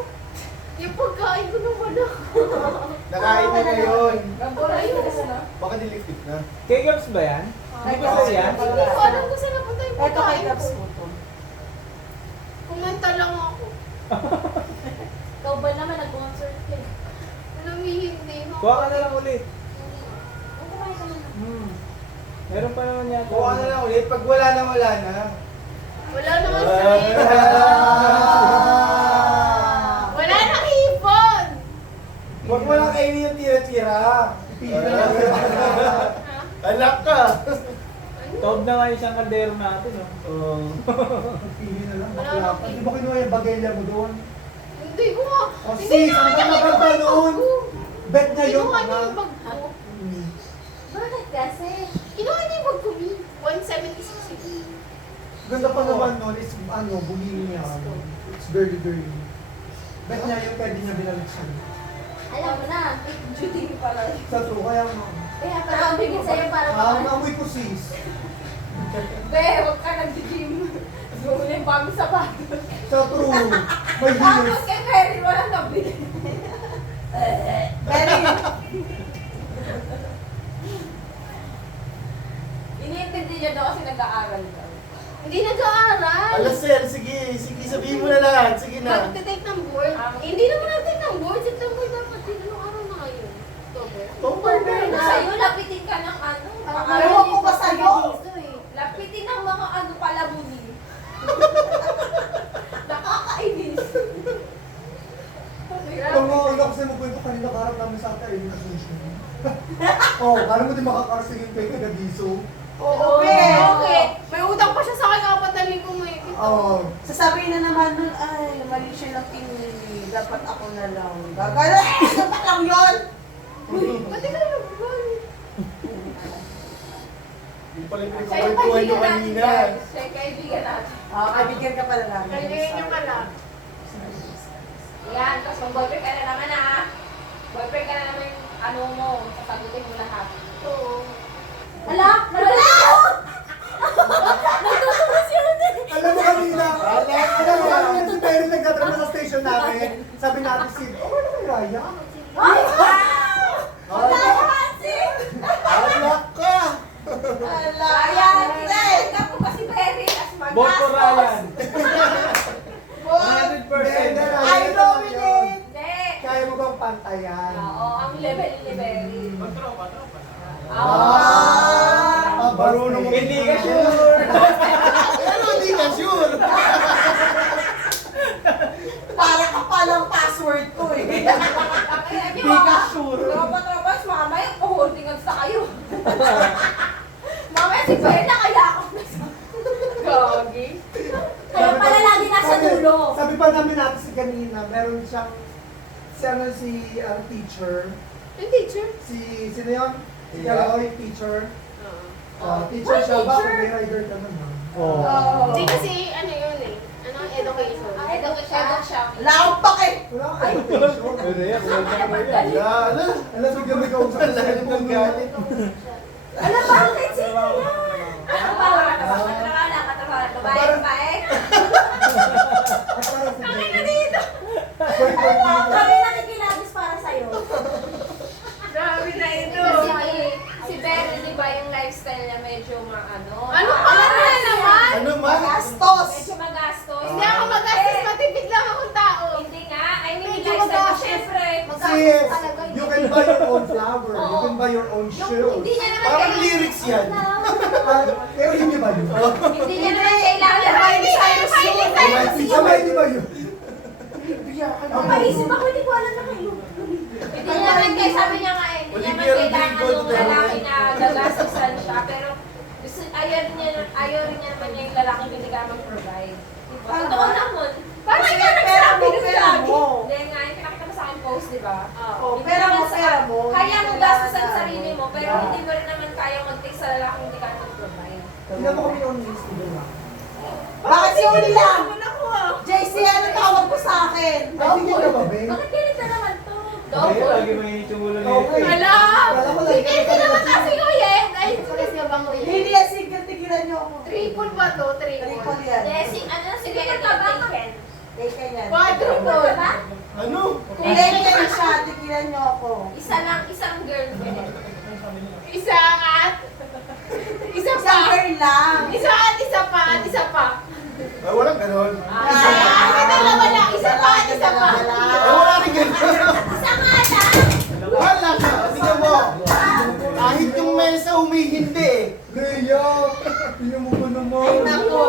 Yung pagkain ko nung wala. Nakain na ngayon. Baka nilikit na. K-Cups ba yan? Hindi ba sa yan? Hindi ko alam kung saan napunta yung Ito kay pagkain Gaps ko. mo to. Kumanta lang ako. Ikaw ba naman nag-concert ka? Alam mo, hindi mo. Kuha ka na lang ulit. Kumain ka na. Meron pa naman yan. Kuha na lang ulit. Pag wala na, wala na. Wala naman sa Wala nang ipon! Huwag mo lang kainin yung tira-tira. Alak ka. Tawag na nga yung isang kaldero natin. Oh. Pili na lang. Wala Bakla. nang Hindi mo kinuha yung bagay mo doon. Hindi ko nga. Oh, Hindi sis, nga ang niya maganda yung noon. bag ko. Bet na yun. Kinuha niya anak. yung bag ko. Bakit kasi? Kinuha niya yung bag ko, B. 176 eh. Ganda pa naman nun is bumili niya. It's very girly. Bet niya yung pwede niya binalik siya. Alam mo na. Duty pala. Sa true, kaya nga. Kaya pala ang bigyan sa'yo para Naamoy ko sis. Be, huwag ka nag-gym. Gawin yung pami sa bag. Sa true, may Tapos heels. kay Mary, walang nabili. Very. Iniintindi niya daw kasi nag-aaral daw. Hindi nag-aaral. Alas sir, sige sabihin mo na lahat. Sige na. Magte-take ng board. Hindi naman natin ng board. Ito mo dapat din. Anong araw na ngayon? October. October na. Sa'yo, lapitin ka ng ano. Ewan ko ba sa'yo? Lapitin ng mga ano palamunin. Nakakainis. Ikaw kasi magkwento kanina karap namin sa atin. Yung assumption. Oh, paano mo di makakarating yung 20 gabiso? Oo, Okay. May utang pa siya sa akin. 4 na linggo may Oo. Sasabihin na naman nun, ay, mali siya ng pinili. Dapat ako na lang. Gagala, dapat lang yun! Pati ka na nag-vlog. Yung pala yung Siya yung pinagkakwentuhan nyo kaibigan natin, kanina. guys. Siya yung kaibigan natin. Kaibigan ka pala namin. Kaibigan niyo pala. Yan, tapos mag-boyfriend ka na naman ah. Boyfriend ka na naman yung ano mo, sasagutin mo lahat. Oo. Ala! Wala! Alam mo kanina, alam mo kanina si Terry nagtatrabaho sa station namin. Sabi natin si, oh, ano kay Raya? Ay! Wala naman si! Alak ka. Ryan, ikaw po kasi very as magastos. Vote for Ryan. 100%. I nominate! Hindi. Kaya mo bang pantayan? Oo, ang level ni Berry. Marunong mo. Hindi ka sure. Pero hindi ka sure. Para ka palang password ko eh. Hindi ka sure. Tropa, mamaya po-holding hands na kayo. Mamaya si Berry na kaya ako na sa... Gagi. Kaya pala lagi nasa dulo. Sabi pa namin natin si kanina, meron siyang si teacher. Yung teacher? Sino yun? Si Kaloy, teacher. Teacher Ay, siya, teacher. bakit may rider ka naman? Hindi kasi ano yun eh. Ano, education. Education siya. Wala akong pake! Wala kang education. Pwede yan. Lala. Alam mo, bigyan may kausap sa Lalim ng cellphone mo. galit. Ala, bakit? Sino yan? Ano ba? Katrabaho. Babae. At parang si Terry. Kami nakikilabis para sa'yo. Grabe na ito. Si Berry, di ba yung lifestyle niya medyo maano? Ano pa na naman? Ano man? Gastos! Medyo magastos. Ah. Hindi ako magastos, matipid lang akong tao. Hindi nga. I mean, yung Medyo lifestyle mo, magastos. syempre. Sis, you can buy your own flower. You Oo. can buy your own shoes. Hindi niya naman Parang kailangan- lyrics yan. Pero hindi ba yun? Hindi niya naman kailangan na Miley Cyrus yun. Sabay, hindi ba yun? Papaisip ako, hindi ko alam na kayo. Hindi niya naman kaya sabi niya nga eh, hindi niya naman kailangan yung lalaki na gagastusan siya. Pero ayaw rin niya naman yung lalaki hindi ka mag-provide. Diba? Totoo naman. Parang Kasi ikaw pera nagsabi mo, nun pera lagi. mo. Hindi nga, yung pinakita mo sa akin post, di ba? Oh, Hindi pera mo, naman pera mo. Kaya mo Hindi gastos kailangan ang na, sarili mo, pero Yeah. hindi mo rin naman kaya mag-take sa lalaki hindi ka mag-provide. Tingnan mo kami yung list nila. Bakit si Uli lang? Ano ako ah? JC, ano tawag mo sa akin? Ay, hindi ka ba, babe? Bakit ganit na naman to? Kaya Double. lagi may itsura na Okay. ito. Alam! Kala ko lagi Hindi naman kasi ko eh. Ay, Pares nga bang ulit? Hindi yan, single, tigilan niyo ako. Triple ba to? Triple. Triple yan. Desi, ano sige ka taken? Taken yan. Quadruple ba? Ano? Taken siya, tigilan niyo ako. Isa lang, isang girlfriend. Isa at isa Isang girl lang. Isa at isa pa at isa pa. Ay, walang ganon. Ay, dalawa lang. Isa pa at isa pa. Ay, wala rin ganon. Isa nga lang! Wala ka. Tingnan mo. Kahit yung mesa humihindi eh. Leia! Tingnan mo ba naman? Nako.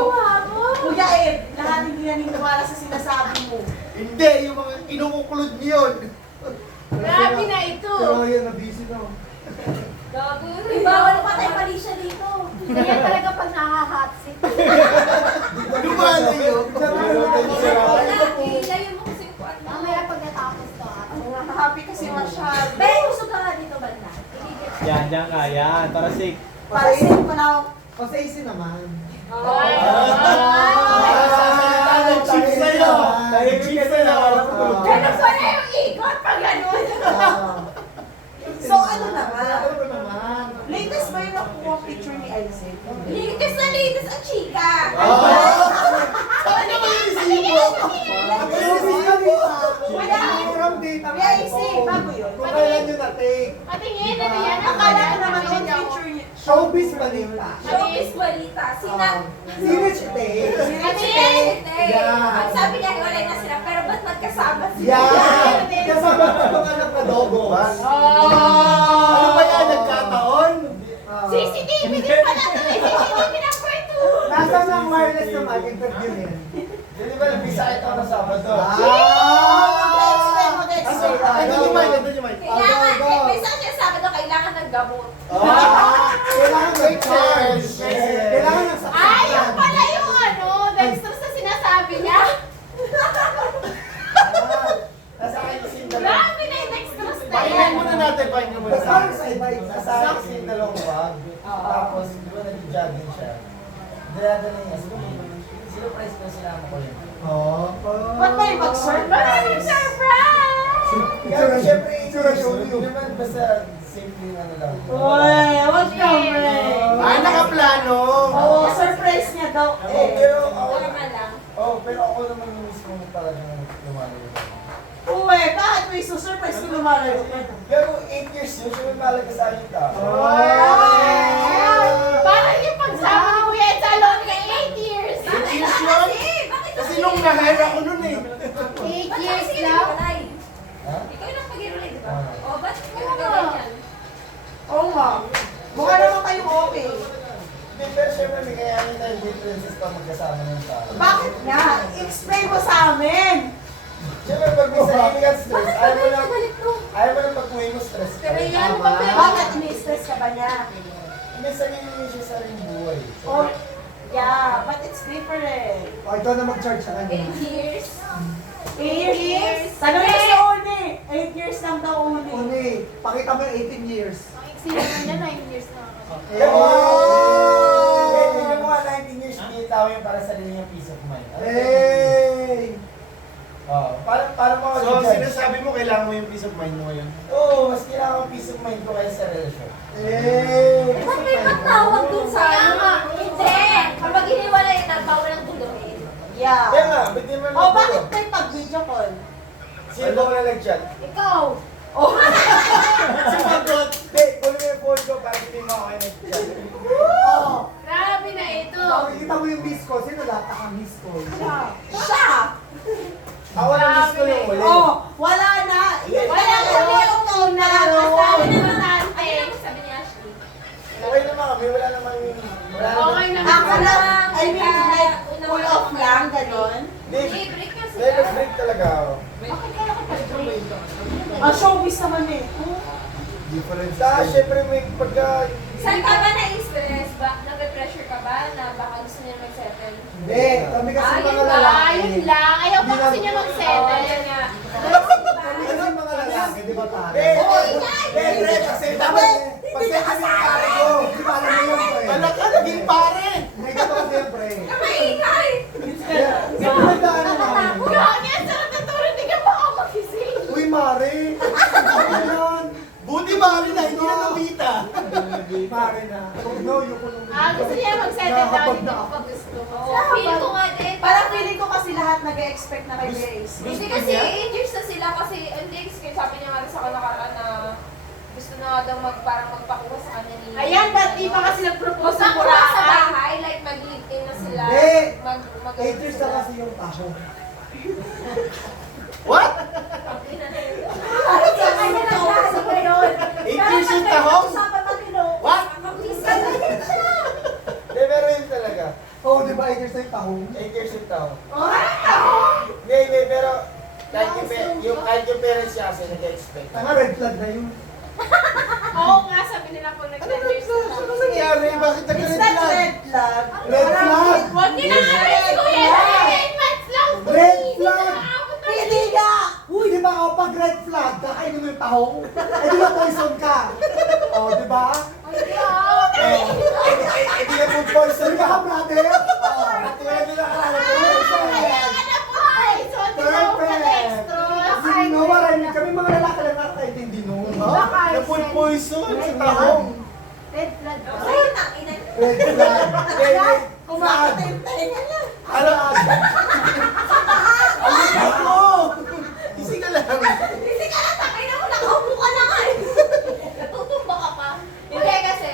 Kuya Ed, lahat hindi naniniwala sa sinasabi mo. Hindi, yung mga kinukukulod niyo yun. Grabe na ito. Pero yan, na-busy na. Gago. Diba, ano pa tayo mali siya dito? Kaya talaga pag nakaka-hot seat. Lumalayo. Ilayo mo kasi kung ano. Mamaya pag natapos to Happy kasi masyado. Pero gusto ka nga dito banda. Yan ka, yan. Para safe. Para sa pa na ako. Pasaysi naman. Chips sa'yo. Dahil chips sa'yo. Ganun ko na yung ikot pag ganun. So ano naman? Ano naman? Latest ba yung nakuha picture ni Isaac? Latest na latest ang chika. Ano ba yung isibo? Ano yung isibo? Wala. From data. Kuya Isaac, bago yun. Kung kailan yun na-take. Patingin, ano yan? Akala ko naman yung picture niya. Showbiz balita. Showbiz balita. Sina? Sino si Tay? Ang sabi niya, hiwalay na sila, pero ba't magkasama sila? Yan! Kasama ka mga anak na dogo. Ano ba yan? Nagkataon? CCTV din pala to. CCTV na po ito. Nasa ng wireless naman, interview niya. Hindi ba nabisa ito na Sabado? Mag-explain, Ito mag-explain. yung mic, ito yung mic. Kailangan, may isang sinasabi doon, kailangan ng gamot. Kailangan ng charge. Kailangan ng Ay, yung pala yung ano, dextrose na sinasabi niya. Nasa akin yung scene dalawa. Grabe na yung dextrose na Pakinggan yan. muna natin, pakinggan muna Kasama natin. sa iba. Nasa akin kasi yung dalawang bag. Tapos, di ba nag-jogging siya? Dinadala niya. Sinurprise ko sila mo ko yun. Ba't may mag-surprise? Maraming surprise! Kaya syempre, Itsura show hindi you. naman basta simple ano lang. Uy, what's coming? Ah, nakaplano. Oo, surprise niya daw. Pero ako, Normal lang. pero ako naman yung mismo talagang lumalayo. Uy, bakit may surprise ko lumalayo? Pero 8 years yun, siya may malaga sa akin tao. Parang yung pagsama ni Kuya Ed sa Alon kay 8 years. 8 years yun? Kasi nung na-hire ako nun eh. 8 years lang. Ha? Ikaw yung nagpag-iwalay, di ba? Oo. O, ba't ikaw ganyan? Oo nga. Mukha naman kayo okay. Hindi, pero syempre may kayanin tayong differences pa magkasama ng tao. Bakit nga? Explain mo sa amin. Syempre pag may sarili ka stress, Bakit ayaw mo ba lang, galit ko? ayaw mo lang pag-uwi mo stress ka. Pero yan, Bakit ini-stress ka ba niya? May sarili niya siya sa rin buhay. Oh, yeah, but it's different. O, ikaw na mag-charge sa kanya. 8 years. 8 years? Tanong mo si Uni. 8 years lang daw Uni. Uni, pakita mo yung 18 years. Ang iksi naman niya, 9 years na. Tingnan mo nga 19 years, pinitaw yung para sa sarili niyang peace of mind. Hey! Parang mga So, sinasabi mo, kailangan mo yung peace of mind mo ngayon. Oo, mas kailangan ko peace of mind ko kaysa sa relasyon. Hey! Ba't may pagtawag dun sa ama? Hindi! Kapag hiniwalay na, bawal ang tuluhin. Kaya Yeah. nga, ba't di man Oh, bakit may pag-video call? Sino ba na nag-chat? Ikaw! Sumagot! Hindi, kunin mo yung phone ko para hindi mo ako nag-chat. Oh, Grabe na ito. Makikita mo yung miss call. Sino lahat ang miss call? siya. Ako na miss ko yung uli. Oh, wala na. Wala na. Ito na. Sabi naman natin. Okay naman kami, wala naman Okay naman. Akala, I mean, like, pull off lang, ganon. Hindi, break kasi. break talaga ako. Ang showbiz naman eh. Different. Syempre may pagka... Saan ka ba na-stress? Nag-pressure ka ba na baka gusto niya mag-settle? Hindi, kami kasi mga Ayun lalaki. lang. Ayaw pa kasi niya mag-settle. Kami kasi mga lalaki, di ba pare? Pre, kasi dapat... Hindi ka kasali ko. Di ba alam mo yun, pre? Anak ka, naging pare! Hindi ka kasi yan, pre. Maingay! Sa pinagdaan namin. Gagi, ang sarap na tulad. Hindi ka makakagising. Uy, Mare! Ano yan? Buti pare na, hindi na nabita. Mare na. No, yung kulong. Gusto niya mag-settle down. Nakakapag Hindi na ko ako. pa gusto. Salamat. Feel ko nga din. Parang feeling ko kasi lahat nag-expect na kay Grace. Hindi kasi 8 years na sila kasi hindi sabi niya nga rin sa nakaraan na gusto na nga daw parang magpakuha sa kanya ni... Ayan, dati pa kasi nag-propose sa Magpakuha sa Boracay. bahay, like mag-live-in na sila. Hindi. Mag 8 years na kasi yung taho. What? Ay, sa kanya lang kasi ba yun? 8 years yung tahong? Usapan pa kino. What? Hindi, pero yun talaga. Oo, di ba 8 years na yung taho? 8 years yung tao. Hindi, pero kahit yung parents niya kasi nag-expect. Tanga, red flag na yun. Oo nga, sabi nila po nag-10 years na. Ano nangyari? Bakit It's nag-red not flag? red flag. Red flag! Huwag niyo na nga rin si Kuya. 10 months lang. Red flag! Hindi nga! Uy, di ba kapag red flag, kakainin mo yung tahong? Eh, di ba poison ka? O, di ba? Hindi na food poison Di ba ka. ka, brother? Oo. At wala nila akala ko. Perfect! Kasi no, marami kami mga lalaki lang nakakaintindi nun. Na food poison sa tahong. Red flag. Red flag. Kumakita yung talinga niya. Alam mo! Kasi ka lang. Hindi ka na takay na mo, nakaupo ka na nga eh. Natutumba ka pa. Hindi kasi,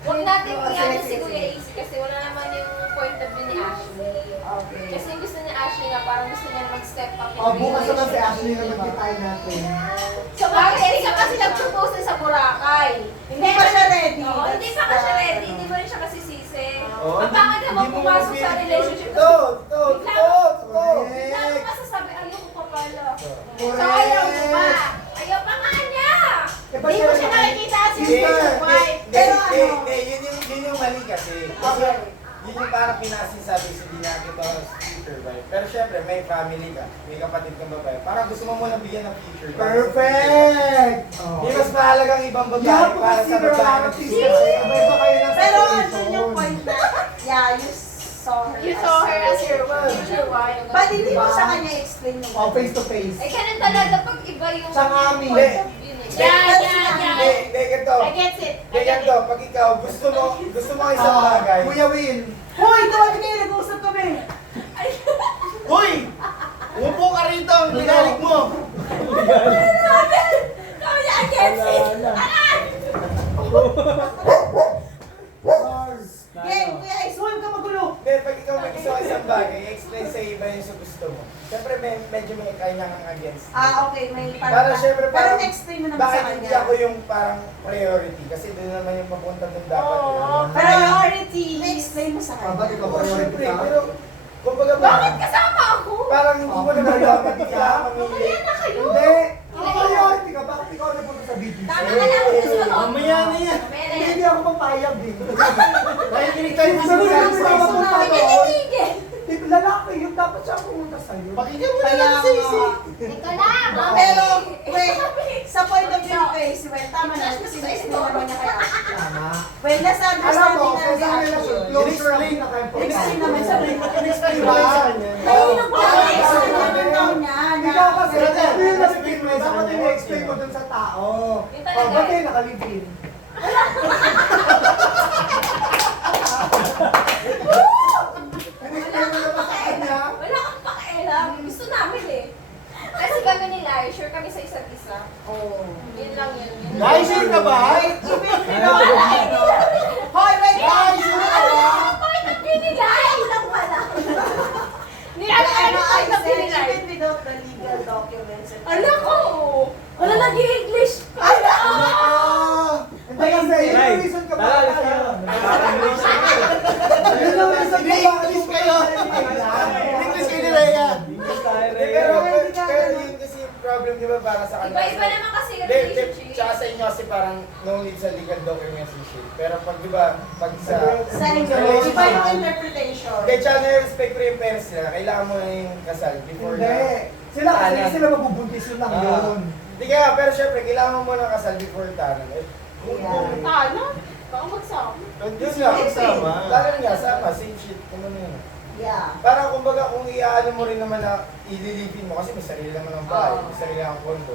huwag natin iyan si Kuya Easy kasi wala naman yung point of view ni Ashley. Okay. Kasi yung gusto ni Ashley nga, parang gusto niya mag-step up in O, bukas naman si relationship. Ashley naman kitain natin. So bakit hindi ka kasi nag-propose sa Boracay? Hindi pa siya ready. Oo, hindi pa ka siya ready. Hindi mo rin siya masisisi. Oo, Ang pangit naman hindi mo pumasok sa mapili. relationship. Totoo. Bigla mo masasabi, ayoko pa pala. So Correct. ayaw mo ba? Ayaw pa nga niya. Eh, Hindi mo siya nakikita as your Sister, future wife. Pero ano? Yun yung mali kasi. Kasi yun yung parang pinasasabi sa dinaki ba future wife. Pero syempre, may family ka, may kapatid kang babae. Parang gusto mo muna bigyan ng future wife. Perfect! Di mas mahalagang ibang You have babae to para sa consider a babae lot na of things future kasi wife. iba-iba kayo ng Pero situation. andun yung point na, yeah, you saw her. You saw her as your future wife. But hindi mo sa kanya explain yung O, face to face. Eh, ganun talaga pag iba yung Tsangami. point of view niya. Hindi, ganito. I get it. Hindi, ganito. Pag ikaw, gusto mo isang bagay. Kuya Will. Hoy, tawag kayo, nag-uusap kami. Uy! Umupo ka rito, binalik mo. Kami I get it. Game, kuya, isuhan ka magulo. Hindi, pag ikaw may gusto ka isang bagay, explain sa iba yung sa gusto mo. Siyempre, medyo may kanya kang against. Okay, may Para syempre, Pero parang, na-explain mo naman bakit sa hindi kanya. ako yung parang priority? Kasi doon naman yung mapunta doon dapat. Oo, Priority. Na-explain mo sa Bakit kanya. ikaw Oo, priority syempre, ka? pero, kumbaga Bakit kasama ako? parang hindi mo naman dapat kailangan mamili. Mamaya na kayo. Hindi. Priority ka. Bakit ikaw nagpunta sa BGC? Tama ka lang. Gusto mo. Mamaya na yan. Mamaya na Hindi, yan. hindi ako papayag eh. Nakikinig tayo sa Sabi sinasabi namin sa ako isa. pupunta doon. Pinitigil. Di- Lalaki yun, dapat siya pumunta sa'yo. Pakinggan mo Kaya na lang sa isi. Teka lang. Pero, wait, sa point of view kay si Well, tama na, kasi na-explain naman niya kay Ashley. Tama. Well, nasa Alam mo, understanding na kung si saan nila Ashley. closure ang pinaka-importante. Explain naman sa kanya. In-explain mo lang sa kanya. Naiinom ko Oo. na explain naman daw niya. Ikaw kasi, Brother, yun na explain mo sa dapat kanya. i-explain mo dun sa tao. Yun O, talaga. ba't kayo nakalibin? In-explain mo na ba sa kanya? Wala kang pakialam. Gusto namin eh. Kasi kami nila, sure kami sa isa't isa. Oh. Yun lang yun. Yun Guys, sure ka ba? Wait, even Hoy, wait, guys! Point of view nila! Ayaw lang pala. Nilala Ano, ano I point of view said, nila. even without the legal documents. Ala ko! Wala nag-i-English! Ala! problem, di ba, para sa kanila. Iba-iba naman kasi yung Hindi, relationship. tsaka sa inyo kasi parang no need sa legal documents and shit. Pero pag, di ba, pag sa... Sa inyo, iba yung interpretation. Kaya tsaka na-respect ko yung parents nila, kailangan mo na yung kasal before Hindi. na... Sila kasi Tanan. sila mabubuntis yun lang yun. Hindi kaya, pero syempre, kailangan mo muna kasal before tanan. Eh, kung Ano? Baka magsama. yun nga, tanan nga, sama, same shit, ano na yun. Yeah. Parang kumbaga kung iaano mo rin naman na ililipin mo kasi may sarili naman ng bahay, may sarili ng kondo.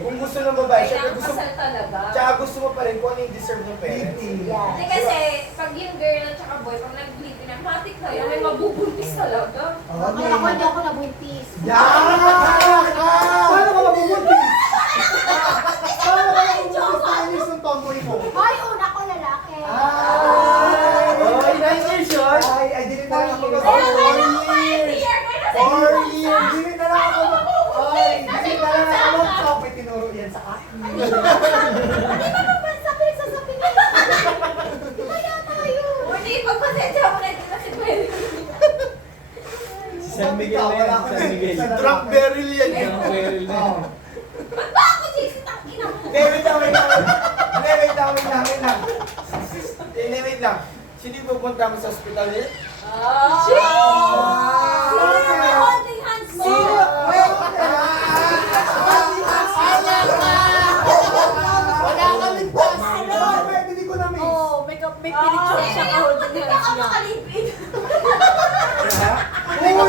Kung gusto ng babae, syempre Kailangan gusto kasal talaga. tsaka gusto mo pa rin kung ano yung deserve ng parents. Yeah. Hindi kasi, pag yung girl at saka boy, pag nag-live na, matik na yun, may mabubuntis talaga. Kaya ako hindi ako nabuntis. Paano ka mabubuntis? Paano ka mabubuntis? Paalis yung tomboy mo. Hoy, una ko lalaki. Ay, nice years yun! Ay, dili na lang ako Kaya mag- kailangan ko year kayo na sa 4 years! Dili na lang ako mag- Ay, dili na lang ako mag-shop. May tinuro yan sa akin. Hindi ba naman sa pinagsasabi niya? Kaya tayo. Hindi, pagpasensya mo na dito kasi pwede. Si San Miguel na yan, si San Miguel. Drunk barrel yan yun. Yung barrel na yan. Ba't ba ako, JC, tangina mo? Wait lang. Wait lang. Sino yung pupunta mo sa hospital yun? Holding hands mo! Wala ka ligtas! Hindi ko na miss. Oh, may picture siya ka holding hands Hindi ka niya. makalipid. Hindi ka